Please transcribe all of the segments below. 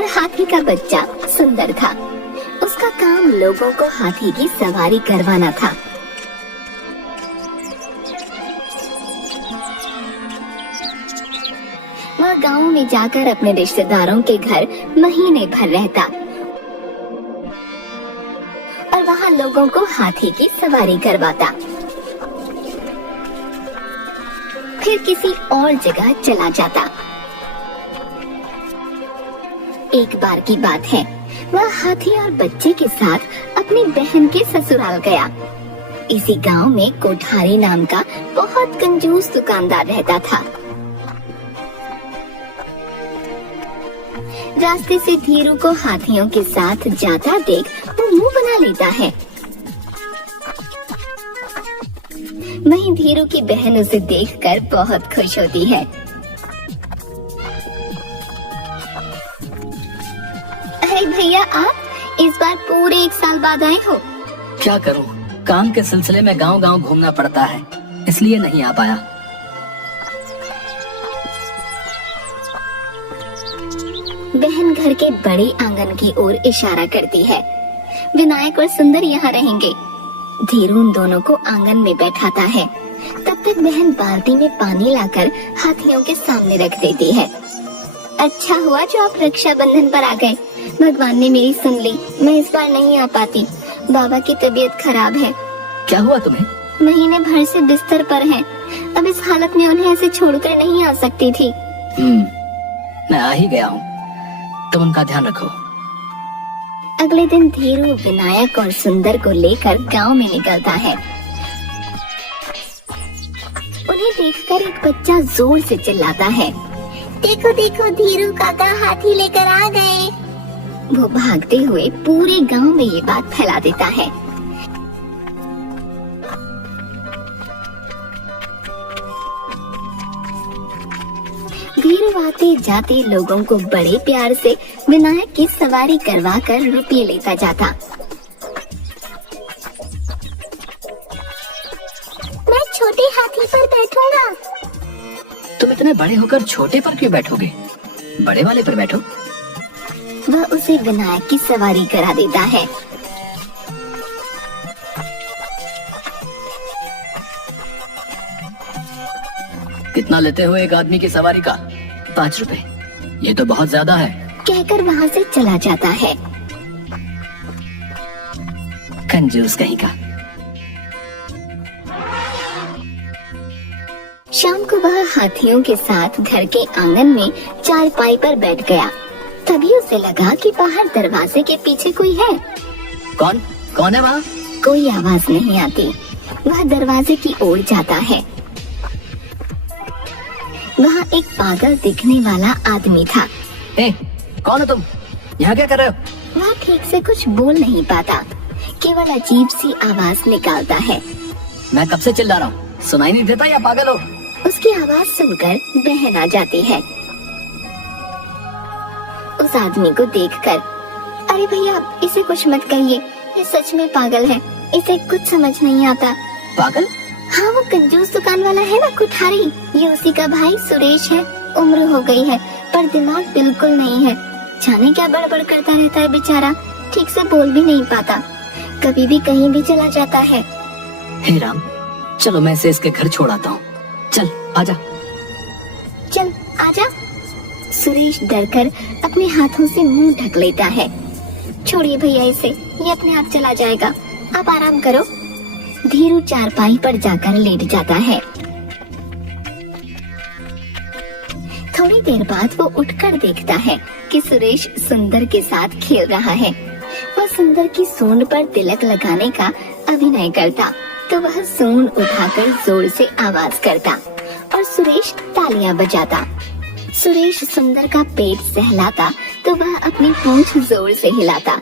और हाथी का बच्चा सुंदर था। उसका काम लोगों को हाथी की सवारी करवाना था। वह गांव में जाकर अपने रिश्तेदारों के घर महीने भर रहता और वहां लोगों को हाथी की सवारी करवाता। फिर किसी और जगह चला जाता। एक बार की बात है, वह हाथी और बच्चे के साथ अपनी बहन के ससुराल गया। इसी गांव में कोठारी नाम का बहुत कंजूस दुकानदार रहता था। रास्ते से धीरू को हाथियों के साथ जाता देख वो मुंह बना लेता है। वहीं धीरू की बहन उसे देखकर बहुत खुश होती है। अरे भैया, आप इस बार पूरे 1 साल बाद आए हो। क्या करूं, काम के सिलसिले में गांव-गांव घूमना पड़ता है, इसलिए नहीं आ पाया। बहन घर के बड़े आंगन की ओर इशारा करती है। विनायक और सुंदर यहाँ रहेंगे। धीरू उन दोनों को आंगन में बैठाता है। तब तक बहन बाल्टी में पानी लाकर हाथियों के सामने रख देती है। अच्छा हुआ जो आप रक्षाबंधन पर आ गए। भगवान ने मेरी सुन ली। मैं इस बार नहीं आ पाती। बाबा की तबीयत खराब है। क्या हुआ तुम्हें? महीने भर से बिस्तर पर हैं। अब इस हालत में उन्हें ऐसे छोड़कर नहीं आ सकती थी। मैं आ ही गया हूँ, तुम उनका ध्यान रखो। अगले दिन धीरू विनायक और सुंदर को लेकर गांव में निकलता है। उन्हें देखकर एक बच्चा जोर से चिल्लाता है, देखो देखो, धीरू काका हाथी लेकर आ गए। वो भागते हुए पूरे गांव में ये बात फैला देता है। धीरू आते जाते लोगों को बड़े प्यार से विनायक की सवारी करवा कर रुपये लेता जाता। मैं छोटे हाथी पर बैठूंगा। तुम इतने बड़े होकर छोटे पर क्यों बैठोगे? बड़े वाले पर बैठो। वह उसे विनायक की सवारी करा देता है। कितना लेते हो एक आदमी की सवारी का? 5 रुपए। ये तो बहुत ज्यादा है, कहकर वहाँ से चला जाता है। कंजूस कहीं का। शाम को वह हाथियों के साथ घर के आंगन में चारपाई पर बैठ गया। तभी उसे लगा कि बाहर दरवाजे के पीछे कोई है। कौन है वहाँ? कोई आवाज नहीं आती। वह दरवाजे की ओर जाता है। वहाँ एक पागल दिखने वाला आदमी था। कौन हो तुम? यहाँ क्या कर रहे हो? वह ठीक से कुछ बोल नहीं पाता, केवल अजीब सी आवाज निकालता है। मैं कब से चिल्ला रहा हूँ, सुनाई नहीं देता या पागल हो? उसकी आवाज सुनकर बहन आ जाती है। उस आदमी को देखकर, अरे भैया, इसे कुछ मत कहिए, ये सच में पागल है, इसे कुछ समझ नहीं आता। पागल? हाँ, वो कंजूस दुकान वाला है ना, कुठारी। ये उसी का भाई सुरेश है। उम्र हो गई है पर दिमाग बिल्कुल नहीं है। जाने क्या बड़बड़ करता रहता है बेचारा, ठीक से बोल भी नहीं पाता, कभी भी कहीं भी चला जाता है। हे राम, चलो मैं इसे इसके घर छोड़ आता हूँ। चल आजा। चल आजा। सुरेश डरकर अपने हाथों से मुंह ढक लेता है। छोड़िए भैया इसे, ये अपने आप चला जाएगा, आप आराम करो। धीरू चारपाई पर जाकर लेट जाता है। थोड़ी देर बाद वो उठकर देखता है कि सुरेश सुंदर के साथ खेल रहा है। वह सुंदर की सूंड पर तिलक लगाने का अभिनय करता तो वह सूंड उठाकर जोर से आवाज करता और सुरेश तालियां बजाता। सुरेश सुंदर का पेट सहलाता तो वह अपनी पूंछ जोर से हिलाता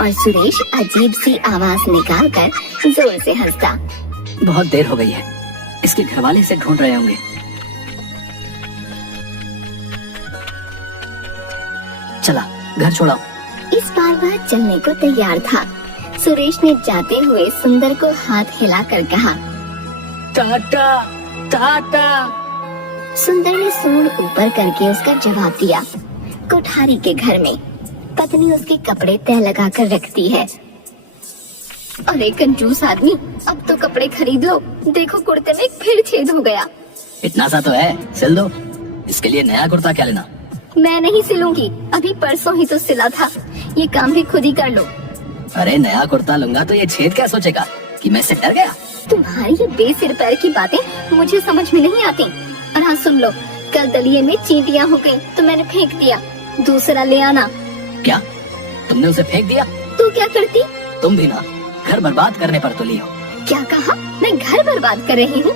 और सुरेश अजीब सी आवाज निकालकर जोर से हंसता। बहुत देर हो गई है, इसके घरवाले इसे ढूंढ रहे होंगे। चला, घर छोड़ाओ। इस बार वह चलने को तैयार था। सुरेश ने जाते हुए सुंदर को हाथ हिलाकर कहा, टाटा टाटा। सुंदर ने सूंड ऊपर करके उसका जवाब दिया। कोठारी के घर में पत्नी उसके कपड़े तह लगा कर रखती है। अरे कंजूस आदमी, अब तो कपड़े खरीद लो, देखो कुर्ते में फिर छेद हो गया। इतना सा तो है, सिल दो। इसके लिए नया कुर्ता क्या लेना? मैं नहीं सिलूंगी, अभी परसों ही तो सिला था, ये काम भी खुद ही कर लो। अरे नया कुर्ता लूंगा तो ये छेद क्या सोचेगा कि मैं इससे डर गया? तुम्हारी ये बेसिर पैर की बातें मुझे समझ में नहीं आती। और हाँ सुन लो, कल दलिये में चींटियां हो गई तो मैंने फेंक दिया, दूसरा ले आना। क्या तुमने उसे फेंक दिया? तू क्या करती? तुम भी ना घर बर्बाद करने पर तुली हो। क्या कहा? मैं घर बर्बाद कर रही हूँ?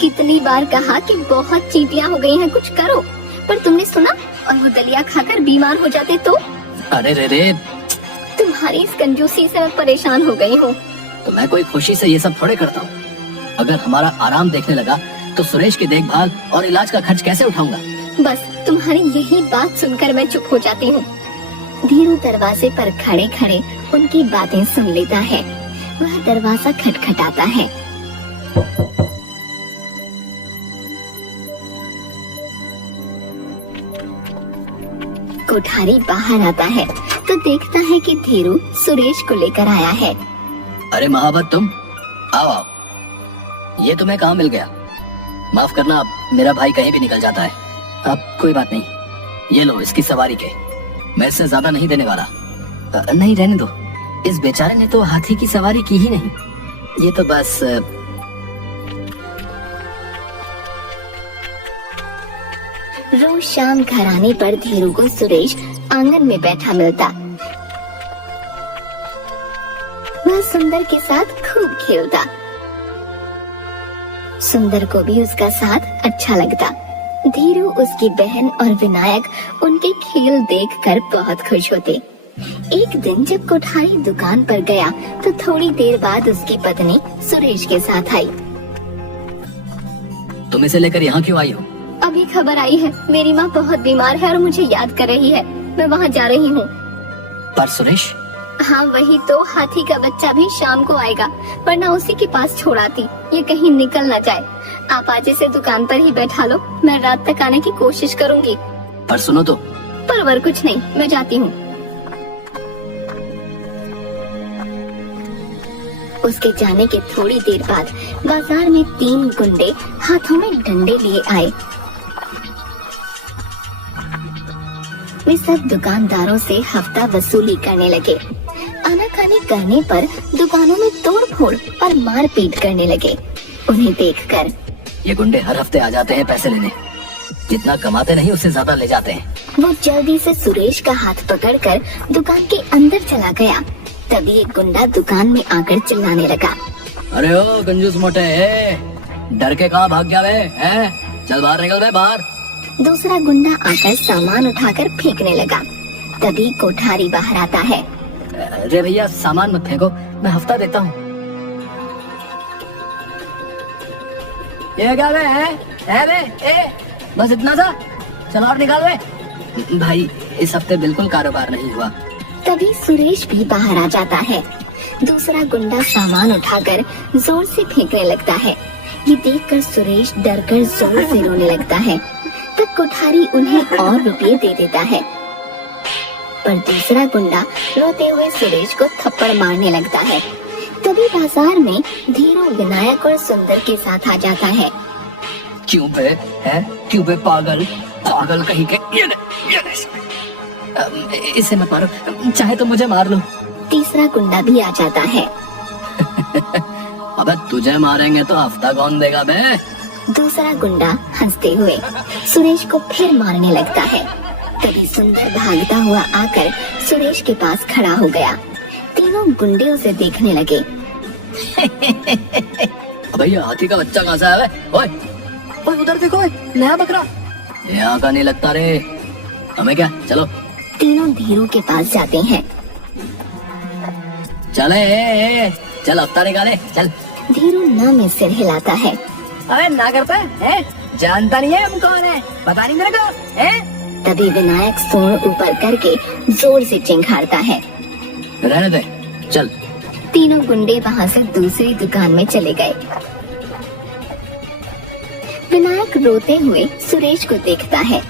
कितनी बार कहा कि बहुत चींटियां हो गई हैं, कुछ करो, पर तुमने सुना और वो दलिया खाकर बीमार हो जाते तो? अरे रे रे, तुम्हारी इस कंजूसी से मैं परेशान हो गई हूँ। तो मैं कोई खुशी से ये सब थोड़े करता हूँ। अगर हमारा आराम देखने लगा तो सुरेश की देखभाल और इलाज का खर्च कैसे उठाऊंगा? बस तुम्हारी यही बात सुनकर मैं चुप हो जाती हूँ। धीरू दरवाजे पर खड़े खड़े उनकी बातें सुन लेता है। वह दरवाजा खटखटाता है। कोठारी बाहर आता है तो देखता है कि धीरू सुरेश को लेकर आया है। अरे महावत, तुम आओ आओ। ये तुम्हें कहाँ मिल गया? माफ करना, मेरा भाई कहीं भी निकल जाता है। अब कोई बात नहीं, ये लो इसकी सवारी के, मैं इससे ज्यादा नहीं देने वाला। नहीं रहने दो, इस बेचारे ने तो हाथी की सवारी की ही नहीं। ये तो बस रोज शाम घर आने पर धीरू को सुरेश आंगन में बैठा मिलता। वह सुंदर के साथ खूब खेलता। सुंदर को भी उसका साथ अच्छा लगता। धीरू, उसकी बहन और विनायक उनके खेल देखकर बहुत खुश होते। एक दिन जब कोठारी दुकान पर गया तो थोड़ी देर बाद उसकी पत्नी सुरेश के साथ आई। तुम इसे लेकर यहाँ क्यों आई हो? अभी खबर आई है, मेरी माँ बहुत बीमार है और मुझे याद कर रही है, मैं वहाँ जा रही हूँ। पर सुरेश? हाँ वही तो, हाथी का बच्चा भी शाम को आएगा, वरना उसी के पास छोड़ आती, ये कहीं निकल न जाए। आप आज इसे दुकान पर ही बैठा लो, मैं रात तक आने की कोशिश करूँगी। पर सुनो तो। पर कुछ नहीं, मैं जाती हूँ। उसके जाने के थोड़ी देर बाद बाजार में 3 गुंडे हाथों में डंडे लिए आए। वे सब दुकानदारों से हफ्ता वसूली करने लगे। आनाकानी करने पर दुकानों में तोड़-फोड़ और मारपीट करने लगे। उन्हें देखकर ये गुंडे हर हफ्ते आ जाते हैं पैसे लेने, जितना कमाते नहीं उससे ज्यादा ले जाते हैं। वो जल्दी से सुरेश का हाथ पकड़कर दुकान के अंदर चला गया। तभी एक गुंडा दुकान में आकर चिल्लाने लगा। अरे ओ कंजूस मोटे, डर के कहाँ भाग गया है? चल बाहर निकल बे, बाहर। दूसरा गुंडा आकर सामान उठाकर फेंकने लगा। तभी कोठारी बाहर आता है। अरे भैया सामान मत फेंको, मैं हफ्ता देता हूँ। ये क्या बे है बे? बस इतना सा, चल और निकाल बे। भाई इस हफ्ते बिल्कुल कारोबार नहीं हुआ। तभी सुरेश भी बाहर आ जाता है। दूसरा गुंडा सामान उठाकर जोर से फेंकने लगता है। ये देखकर सुरेश डरकर जोर से रोने लगता है। तब कोठारी उन्हें और रुपये दे देता है। पर दूसरा गुंडा रोते हुए सुरेश को थप्पड़ मारने लगता है। तभी बाजार में धीरू, विनायक और सुंदर के साथ आ जाता है। क्यों बे? है क्यों बे? पागल पागल कहीं के। इसे मत मारो, चाहे तो मुझे मार लो। तीसरा गुंडा भी आ जाता है। अबे तुझे मारेंगे तो हफ्ता कौन देगा बे? दूसरा गुंडा हंसते हुए सुरेश को फिर मारने लगता है। तभी सुंदर भागता हुआ आकर सुरेश के पास खड़ा हो गया। तीनों गुंडे उसे देखने लगे। भैया हाथी का बच्चा कहाँ से आया है? ओए ओए उधर देखो, नया बकरा। यहाँ का नहीं लगता रे, हमें क्या, चलो। तीनों धीरू के पास जाते हैं। चले चल हफ्ता निकाले, चल। धीरू ना में सिर हिलाता है। अरे ना करता है? जानता नहीं है हम कौन है? पता नहीं मेरे को है? तभी विनायक सूंड ऊपर करके जोर से चिंघाड़ता है। रहने दे, चल। तीनों गुंडे वहाँ से दूसरी दुकान में चले गए। विनायक रोते हुए सुरेश को देखता है।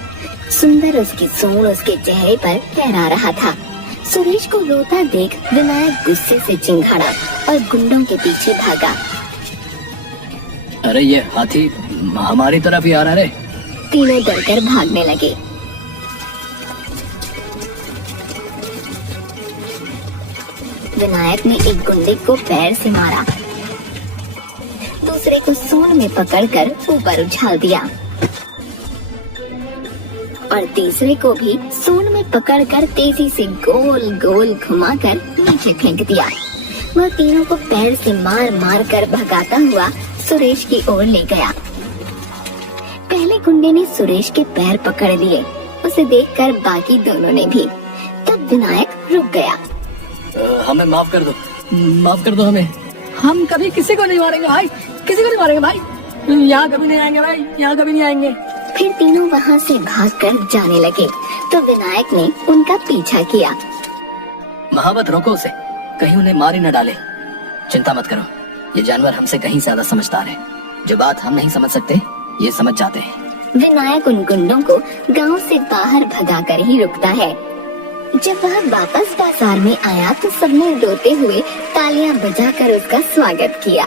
सुंदर उसकी सूंड उसके चेहरे पर फहरा रहा था। सुरेश को रोता देख विनायक गुस्से से चिंघाड़ा और गुंडों के पीछे भागा। अरे ये हाथी हमारी तरफ ही आ रहा है। तीनों डरकर भागने लगे। विनायक ने एक गुंडे को पैर से मारा, दूसरे को सूंड में पकड़कर ऊपर उछाल दिया और तीसरे को भी सूंड में पकड़कर तेजी से गोल गोल घुमाकर नीचे फेंक दिया। वह तीनों को पैर से मार मार कर भगाता हुआ सुरेश की ओर ले गया। पहले गुंडे ने सुरेश के पैर पकड़ लिए, उसे देखकर बाकी दोनों ने भी। तब विनायक रुक गया। हमें माफ कर दो हमें। हम कभी किसी को नहीं मारेंगे भाई, किसी को नहीं मारेंगे भाई। यहाँ कभी नहीं आएंगे भाई, यहाँ कभी नहीं आएंगे। फिर तीनों वहाँ से भागकर जाने लगे तो विनायक ने उनका पीछा किया। महावत रोको उसे, कहीं उन्हें मार ही न डाले। चिंता मत करो, ये जानवर हमसे कहीं ज्यादा समझदार है। जो बात हम नहीं समझ सकते ये समझ जाते हैं। विनायक उन गुंडों को गांव से बाहर भगाकर ही रुकता है। जब वह वापस बाजार में आया तो सबने रोते हुए तालियां बजाकर उसका स्वागत किया।